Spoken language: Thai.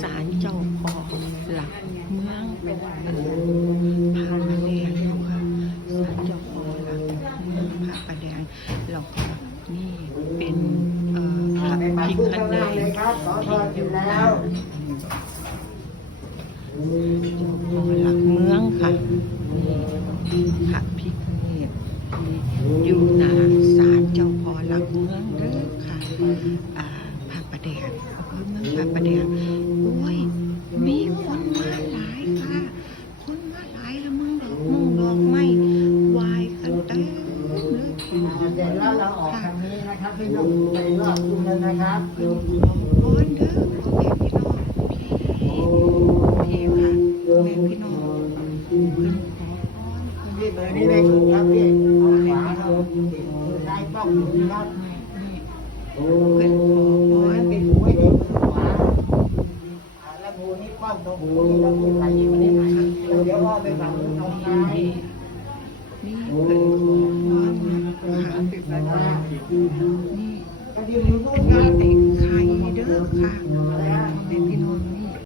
สารเจ้าพ่อหลักเมืองเป็นพาประแดงค่ะสารเจ้าพ่อหลักเมืองพาประแดงหลอก็นี่เป็นพระพิฆเนศที่อยู่แล้วเจ้าพ่อหลักเมืองค่ะนี่พระพิฆเนศที่อยู่ไหน แดงอำเภอเมืองพระประแดงโอ้ย มีคนมาหลายค่ะ คนมาหลายแล้วมึงดอกมึงดอกไม้วายกันเต็มเลยเดี๋ยวแล้วเราออกทางนี้นะครับพี่น้องไปรอบคุณเลยนะครับขอพรเด้อพ่อแม่พี่น้องพี่พี่ค่ะแม่พี่น้องเพิ่นขอพรเพิ่นพี่เบอร์นี้ได้ถูกครับพี่เอาขวาเราได้ป้องอยู่ครับ เพิ่นขอพ โอ้ย ร เป็นหูให้เด็กขวาแล้วหู นี่ป้องตรงหูนี่เราเป็นใครอยู่นี่เดี๋ยวพ่อไปฝั่งนู้นเอาซ้ายนี่นี่เพิ่นขอพรค่ะนี่ก็ยืนอยู่นู่นคมีรับไอ้ไข่เด้อค่ะพ่อแม่พี่น้องนี่